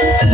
Hãy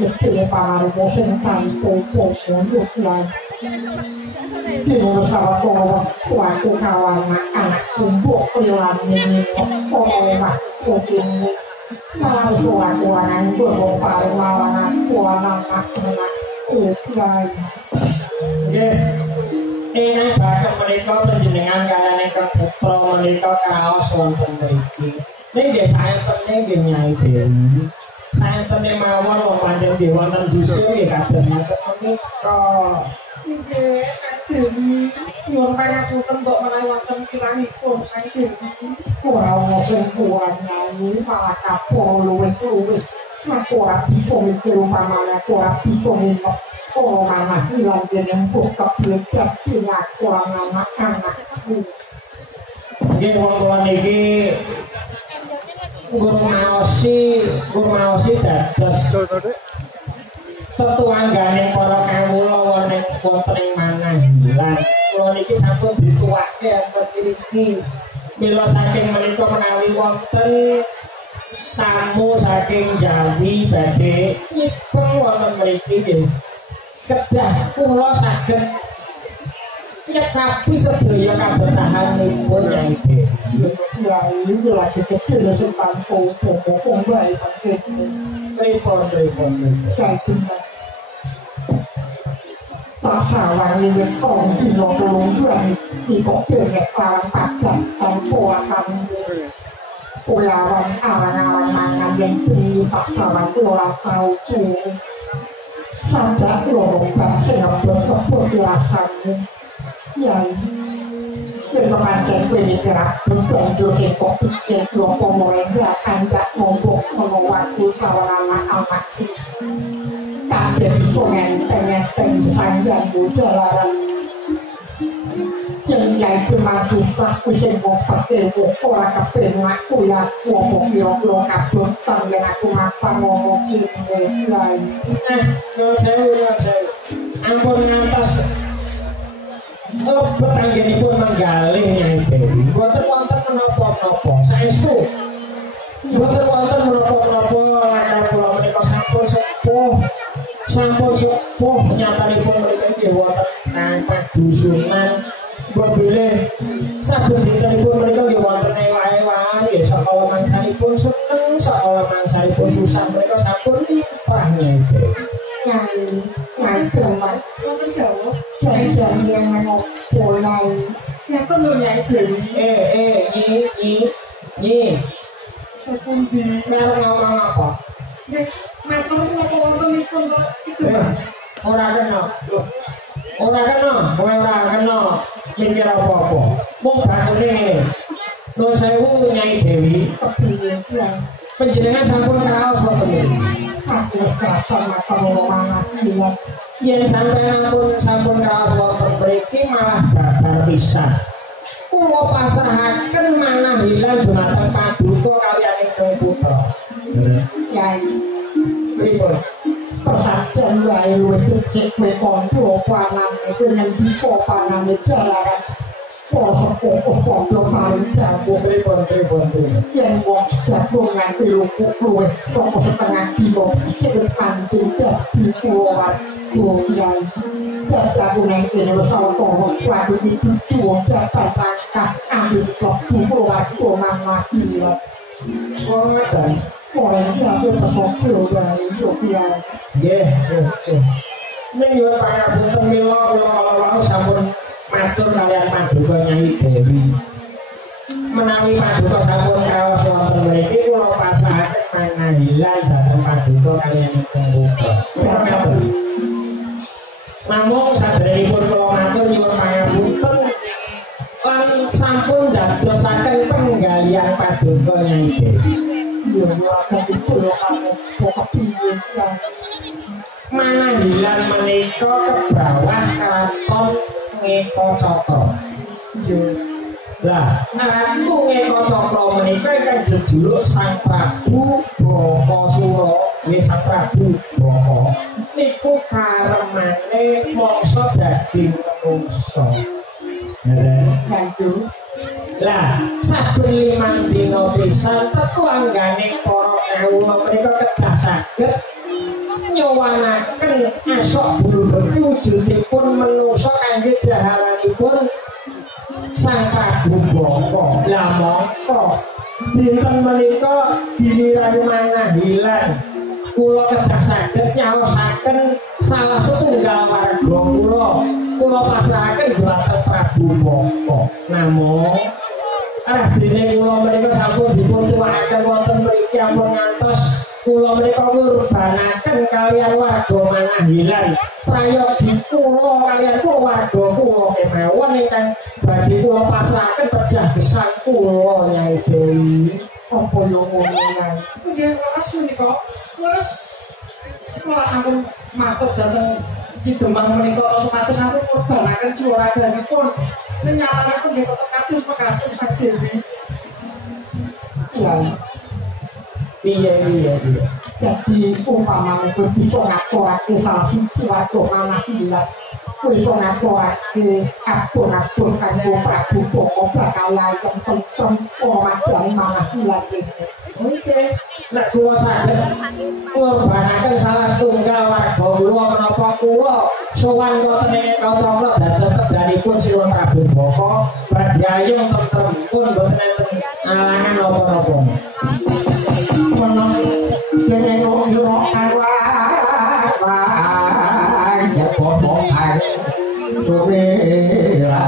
subscribe cho kênh Ghiền Mì Gõ để không bỏ lỡ anak-anak Kiai. Nggih. Ingkang bakal menika panjenengan kaliyan ingkang putra menika kaos wonten mriki. Ning nggih saentene nggih Nyai Dewi. Saentene mawon wong pancen nggih wonten dusun nggih kados ngaten menika. Nggih, Dewi, nyuwun pangapunten mbok menawi wonten kirangipun Sang Dewi. Ora ana sing kuat Nyai, malah kapur luwih-luwih. Aku ora bisa mikir umpamane aku ora bisa minta oh anak hilang jeneng buka belajar sehingga aku anak-anakku. Nggih wong-wong iki ngurmaosi dados tetuangganing para kawula wonten ing Manahilan. Kula niki sampun dituwake seperti iki. Mila saking menika menawi wonten tamu saking Jawi badhe nyipeng wonten mriki nggih. Kedah kula saged nyekapi sedaya kaberkahanipun Nyai Dewi. Ya ini lagi kecil sing tanpa pokok bae pancen. Pripun. Saiki pasawan ini tong dino tulung juang iko pirek larang padat tanpa akan ulawan awan-awan mangan yang tinggi pasawan ora tau curi sandak lorong bangsa yang berkebut rasanya yang sepancen kini gerak berbentuk sifat pikir kelompok mereka kandak ngombok menguatku kawan anak-anak tak ada pengen panjang jalanan yang itu masih aku sengok pakai orang kepen aku ya ngomong kira-kira kabur yang aku makan ngomong ini lain saya ampun ngantos petanggenipun menggalih Nyai Dewi boten wonten menapa-napa saestu boten wonten menapa-napa lakar kula menika sampun sepuh nyatanipun menika nggih wonten nang padusunan bilih saben dintenipun menika nggih wonten ewah-ewahan nggih sakala mangsanipun seneng sakala mangsanipun susah menika sampun limpah Nyai Dewi. Nyai Dewi wonten dawuh jangan yang mengoponai ngeten lho Nyai Dewi nyi sepundi karo ngomong apa nggih matur napa wonten nipun kok itu ora kena mikir apa-apa mung bakune ngene nuwun sewu Nyai Dewi kepiye panjenengan sampun raos wonten aku kasar matur mangat lihat yen sampeyan sampun raos wonten mriki malah babar pisan kula pasrahaken Manahilan dumateng paduka kaliyan ingkang putra Yai pripun perhatian wae luwih cek kowe konco panan itu ngendi kok panan jalaran poso poso paling jago pripun yang wong jago nganti lupuk luwih saka setengah kilo sing kanthi dadi kuat goyang jago nang kene wis auto waduh iki cuwon dapat sangka ambil kok kuat nang mati wonten orang jago pesokil wae yo piye nggih ning yo pangapunten mila kula wau sampun matur kaliyan paduka Nyai Dewi menawi paduka sampun kaos wonten mriki kula pasrahaken Manahilan dhateng paduka kaliyan ingkang putra namung sadèrèngipun kula matur nyuwun pangapunten lan sampun dadosaken penggalian paduka Nyai Dewi yo akan dipulangkan kok piye Manahilan menika ke bawah keraton Ngeka Cakra. Lah, ratu Ngeka Cakra menika ingkang jejuluk Sang Prabu Brakasura. Nggih Sang Prabu Braka niku karemane mangsa daging manungsa. Gantung Lah, saben 5 dina pisan tetuanggane para kawula menika kedah saged nyowanaken esok bulu-bulu wujudipun menungsa kangge daharanipun Sang Prabu Braka. Lah mongko dinten menika giliran Manahilan kula kedah saged nyaos pasrahaken salah setunggal warga kula pasrahaken dhateng Prabu Moko. Namung dene kula menika sampun dipun tuwakaken wonten mriki ampun ngantos kula menika ngurbanaken kaliyan warga Manahilan. Prayogi kula kaliyan keluarga kula kemawon ingkang badhe kula pasrahaken pejah gesang kula Nyai Dewi. Apa yo ngono nang? Nggih, makasih nika. Terus kula sampun matur dhateng Ki Demang menika supados sampun ngurbanaken jiwa raganipun. Nyatanaken nggih kados pekados Sang Dewi. Iya. Jadi umpamanya itu bisa ngaturake salah siji warga Manahilan. Bisa ngaturake atur-atur kanggo Prabu Boko bakal layang tentrem ora jane Manahilan iki. Oke, nek kula saged ngurbanaken salah setunggal warga kula menapa kula sowan wonten ing Kacakra dados tedhanipun Siwa Prabu Boko badhe ayung tentrem pun boten enten alangan napa-napa. Dene yo kawa ya bobo ae sobera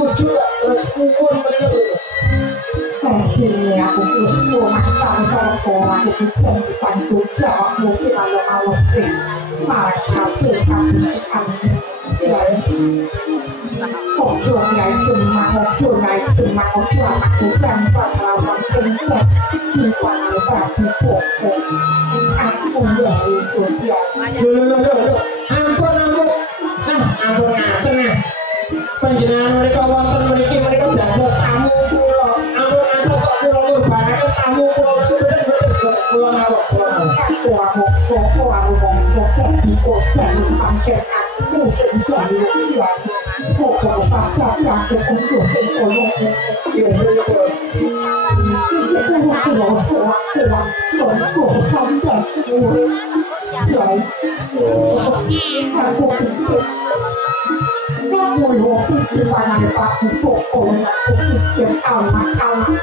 Pucuk terus kumpul bener. Jadi aku tuh makan sama aku bikin dibantu jawab mungkin kalau sih mereka berkata ojo naik cuma ojo aku dan bakalan tinggal di mana bagi pokok aku dari itu dia. Ampun. Panjenengan mereka wonten mriki mereka dados tamu kula. Ampun antos kula ngurbanaken tamu kula kula mawon. Aku di kota pancen aku sing jadi dia. Pokok fakta aku untuk tolong. Aku waktu simpanan Prabu Boko aku pikir anak-anak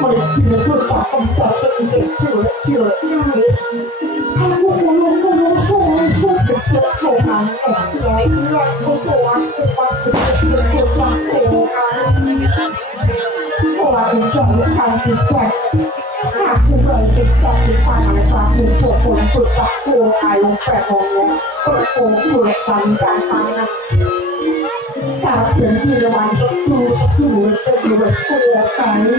mereka itu tak tempat kecil-kecil ini. Aku ngomong soal kecil-kecilan aku orang menjauhkan juga. Aku berpikir di tangan Prabu Boko tak ayo pemohon berkumpul dan tangan. Tapi tidak sedulur kami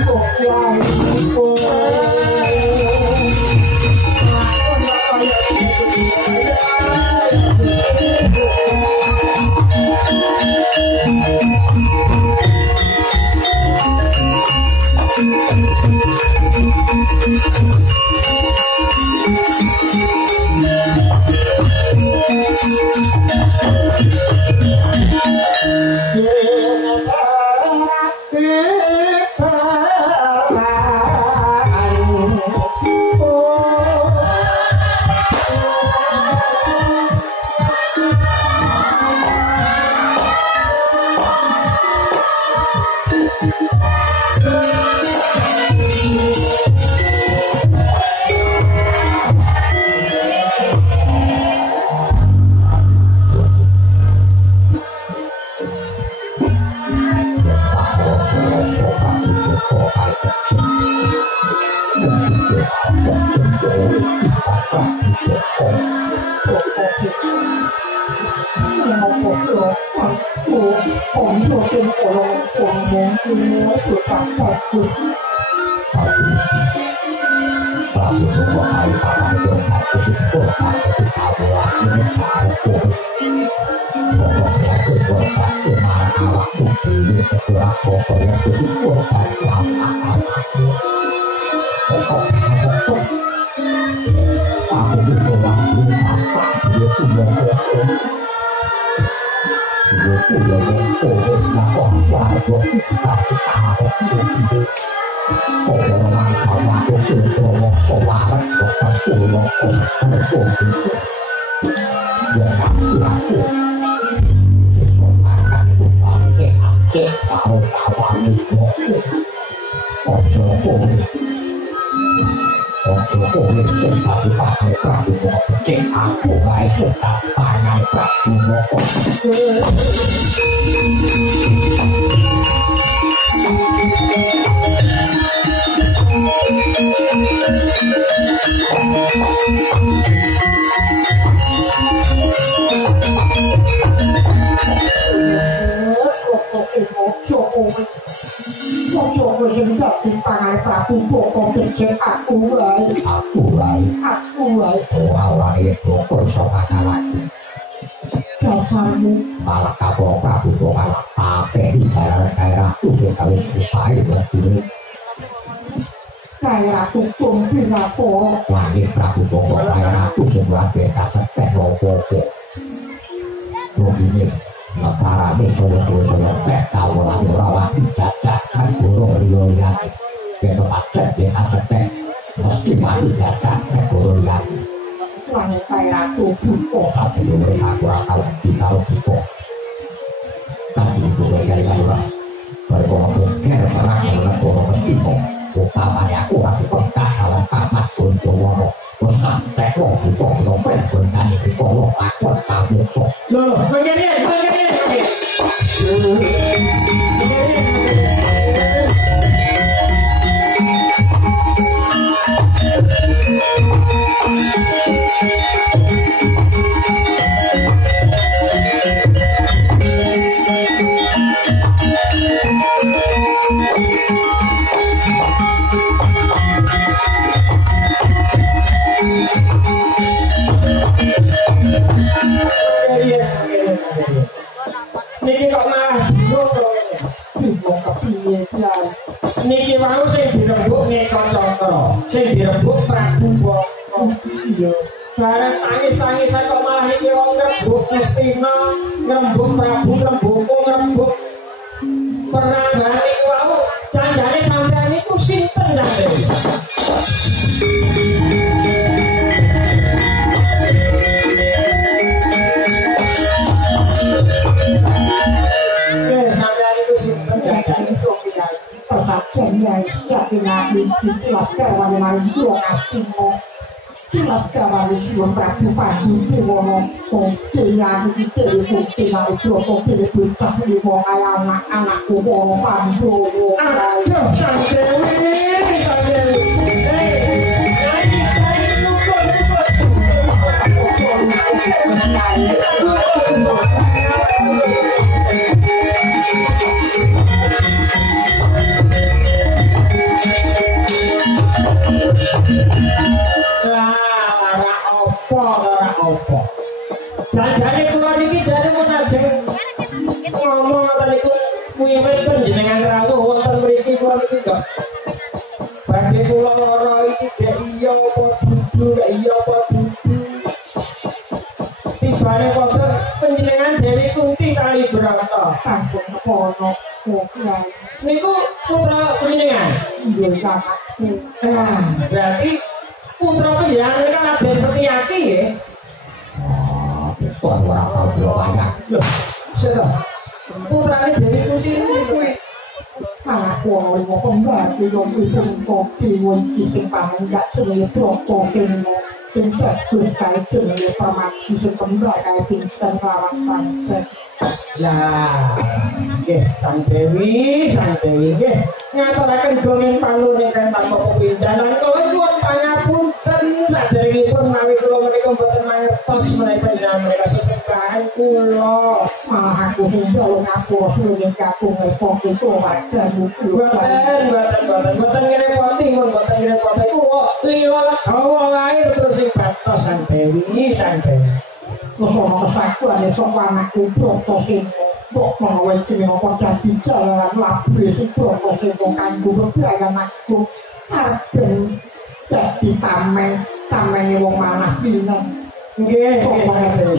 Nggih,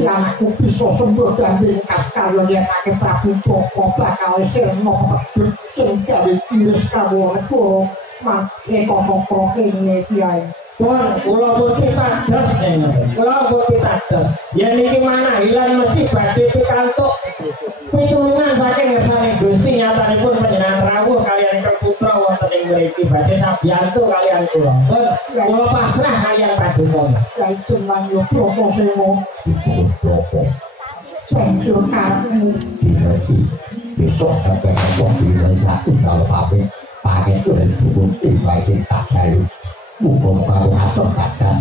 yang aku bisa sembuh dan ringkas kalau yang akeh Prabu Joko bakal sirna sing gawe tiris kawarga mangke kok kene kiai. Pun kula boten tados kula boten tados. Yen iki manahilan mesti badhe pikantuk pitulungan saking ngersane Gusti nyatanipun panjenengan rawuh kaliyan Putra wonten ing mriki badhe sabiyantu kaliyan kula. Pun kula pasrah kaliyan paduka. Yai cuman yo proposemo. Sanjur kami besok kakek wong bilang satu kalau pakai pakai itu dari tubuh baik tak jalu bukan kalau asal kacang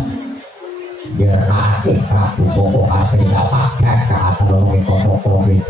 biar nanti Prabu Joko asli dapat kakak atau orang kosong